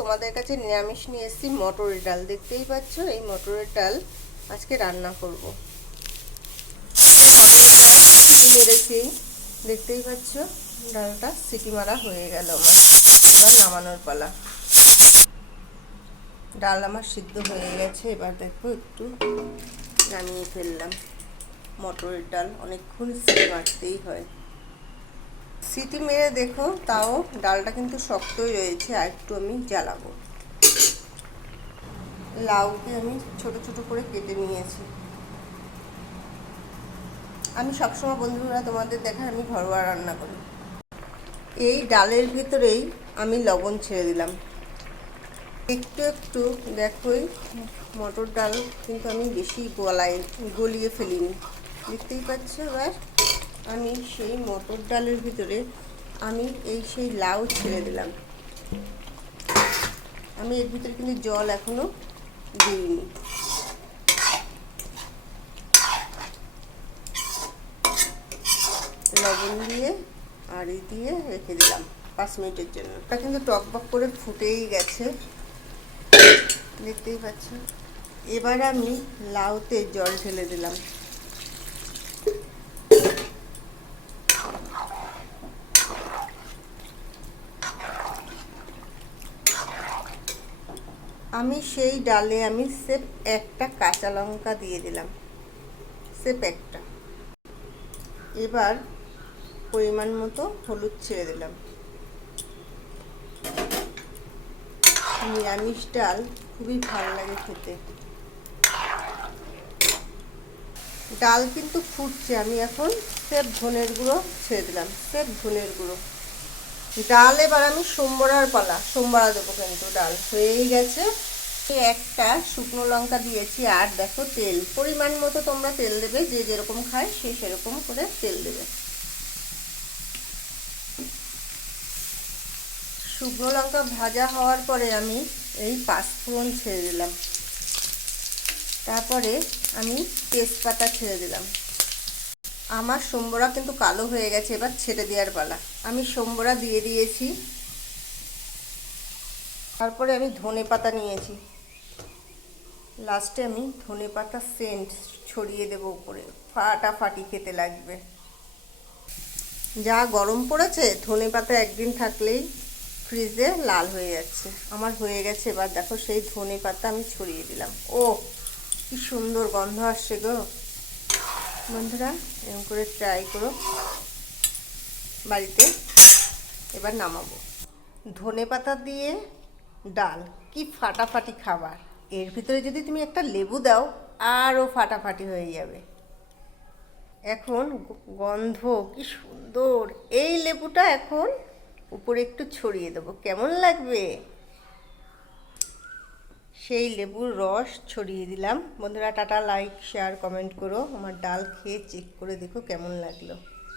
তোমাদের কাছে নিরামিষ নিয়ে এসেছি, মটরের ডাল দেখতেই পাচ্ছ। এই মটরের ডাল আজকে রান্না করব। মেরেছি দেখতেই পাচ্ছ, ডালটা সিটি মারা হয়ে গেল আমার। এবার নামানোর পালা। ডাল আমার সিদ্ধ হয়ে গেছে, এবার দেখো একটু নামিয়ে ফেললাম। মটরের ডাল অনেকক্ষণ সিটি মারতেই হয়। সিটি মেরে দেখো, তাও ডালটা কিন্তু শক্তই রয়েছে, আর একটু আমি জ্বালাবো। লাউকে আমি ছোট ছোট করে কেটে নিয়েছি। আমি সবসময় বন্ধুরা তোমাদের দেখার আমি ঘরোয়া রান্না করি। এই ডালের ভিতরেই আমি লবণ ছেড়ে দিলাম। একটু একটু দেখোই মটর ডাল কিন্তু আমি বেশি গলায় গলিয়ে ফেলিনি। দেখতেই পাচ্ছ এবার? আমি সেই মটর ডালের ভিতরে আমি এই সেই লাউ ছেড়ে দিলাম। আমি এর ভিতরে কিন্তু জল এখনও দিইনি। লবণ দিয়ে, আড়ি দিয়ে রেখে দিলাম পাঁচ মিনিটের জন্য। ওটা কিন্তু টকবক করে ফুটেই গেছে। দেখতেই পাচ্ছ? এবার আমি লাউতে জল ঢেলে দিলাম। আমি সেই ডালে আমি সেপ একটা কাঁচা লঙ্কা দিয়ে দিলাম। সেপ একটা। এবার পরিমাণ মতো হলুদ ছেড়ে দিলাম। নিরামিষ ডাল খুবই ভালো লাগে খেতে। ডাল কিন্তু ফুটছে, আমি এখন সেপ ধনের গুঁড়ো ছেড়ে দিলাম, সেপ ধনের গুঁড়ো। ডাল, এবার আমি সোমবরার পালা, সোমবারা দেবো কিন্তু ডাল। হয়েই গেছে। একটা শুকনো লঙ্কা দিয়েছি, আর দেখো তেল। পরিমাণ মতো তোমরা তেল দেবে, যে যেরকম খায় সে সেরকম করে তেল দেবে। শুকনো লঙ্কা ভাজা হওয়ার পরে আমি এই পাঁচফোড়ন ছেড়ে দিলাম। তারপরে আমি তেজপাতা ছেড়ে দিলাম। আমার সোমবরা কিন্তু কালো হয়ে গেছে, এবার ছেড়ে দেওয়ার পালা। আমি সোমবরা দিয়ে দিয়েছি। তারপরে আমি ধনে পাতা নিয়েছি। লাস্টে আমি ধনে পাতা সেন্ট ছড়িয়ে দেবো উপরে। ফাটাফাটি খেতে লাগবে। যা গরম পড়েছে, ধনে পাতা একদিন থাকলেই ফ্রিজে লাল হয়ে যাচ্ছে। আমার হয়ে গেছে, এবার দেখো সেই ধনে পাতা আমি ছড়িয়ে দিলাম। ও কি সুন্দর গন্ধ আসছে গো। বন্ধুরা, এরকম করে ট্রাই করো। বাড়িতে এবার নামাবো। ধনে পাতা দিয়ে ডাল, কি ফাটাফাটি খাবার। এর ভিতরে যদি তুমি একটা লেবু দাও আরও ফাটাফাটি হয়ে যাবে। এখন গন্ধ, কি সুন্দর। এই লেবুটা এখন উপরে একটু ছড়িয়ে দেবো। কেমন লাগবে? সেই লেবুর রস ছড়িয়ে দিলাম। বন্ধুরা, টাটা লাইক শেয়ার কমেন্ট করো। আমার ডাল খেয়ে চেক করে দেখো কেমন লাগল।